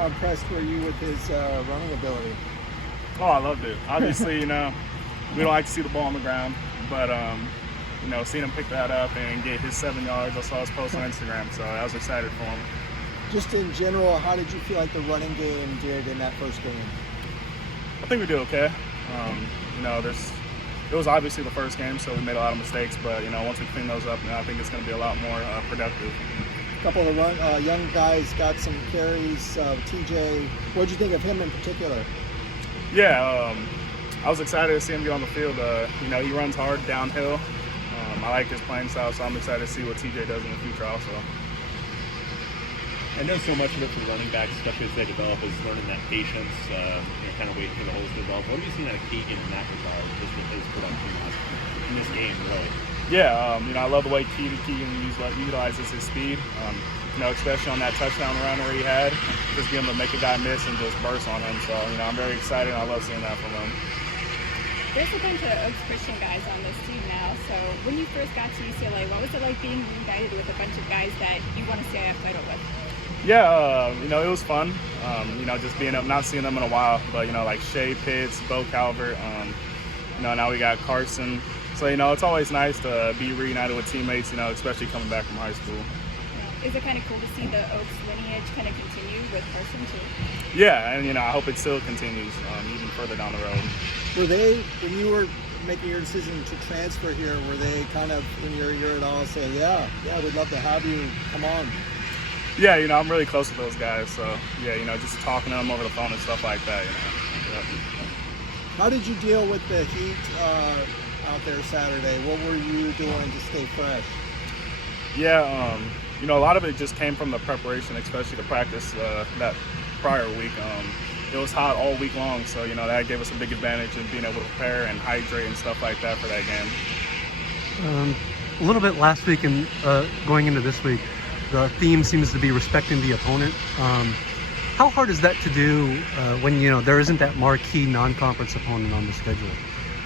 How impressed were you with his running ability? Oh, I loved it. Obviously, we don't like to see the ball on the ground, but seeing him pick that up and get his 7 yards, I saw his post on Instagram, so I was excited for him. Just in general, how did you feel like the running game did in that first game? I think we did okay. It was obviously the first game, so we made a lot of mistakes, but once we clean those up, I think it's going to be a lot more productive. A couple of the young guys got some carries. TJ, what did you think of him in particular? Yeah, I was excited to see him get on the field. He runs hard downhill. I like his playing style, so I'm excited to see what TJ does in the future also. I know so much of it for running backs, especially as they develop, is learning that patience, kind of waiting for the holes to develop. What have you seen out of Keegan in that regard, just with his production in this game, really? Yeah, I love the way Keegan utilizes his speed, especially on that touchdown run where he had, just being able to make a guy miss and just burst on him. So, I'm very excited, and I love seeing that from him. There's a bunch of Oaks Christian guys on this team now, so when you first got to UCLA, what was it like being reunited with a bunch of guys that you want to stay athletic with? Yeah, it was fun, just being up, not seeing them in a while, but, like Shea Pitts, Bo Calvert, now we got Carson. So, it's always nice to be reunited with teammates, especially coming back from high school. Is it kind of cool to see the Oaks lineage kind of continue with Carson, too? Yeah, and, I hope it still continues even further down the road. Were they, when you were making your decision to transfer here, were they kind of in your ear at all saying, yeah, we'd love to have you, come on? Yeah, I'm really close with those guys, so, yeah, just talking to them over the phone and stuff like that, Yep. How did you deal with the heat out there Saturday? What were you doing to stay fresh? Yeah, a lot of it just came from the preparation, especially the practice that prior week. It was hot all week long, so, that gave us a big advantage in being able to prepare and hydrate and stuff like that for that game. A little bit last week and going into this week, the theme seems to be respecting the opponent. How hard is that to do when, there isn't that marquee non-conference opponent on the schedule?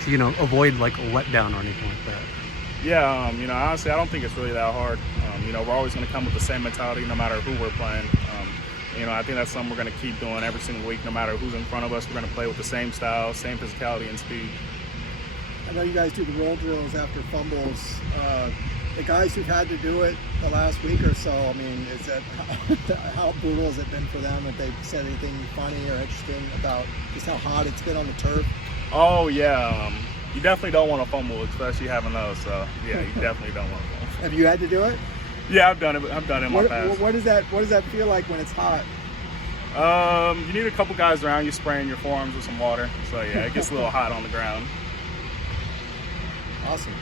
To, avoid like a letdown or anything like that? Yeah, honestly, I don't think it's really that hard. We're always going to come with the same mentality no matter who we're playing. I think that's something we're going to keep doing every single week, no matter who's in front of us. We're going to play with the same style, same physicality and speed. I know you guys do the roll drills after fumbles. The guys who've had to do it the last week or so, is that how brutal has it been for them? Have they said anything funny or interesting about just how hot it's been on the turf? Oh, yeah. You definitely don't want to fumble, especially having those. So, yeah, you definitely don't want to fumble. Have you had to do it? Yeah, I've done it. I've done it in my past. What does that feel like when it's hot? You need a couple guys around you spraying your forearms with some water. So, yeah, it gets a little hot on the ground. Awesome.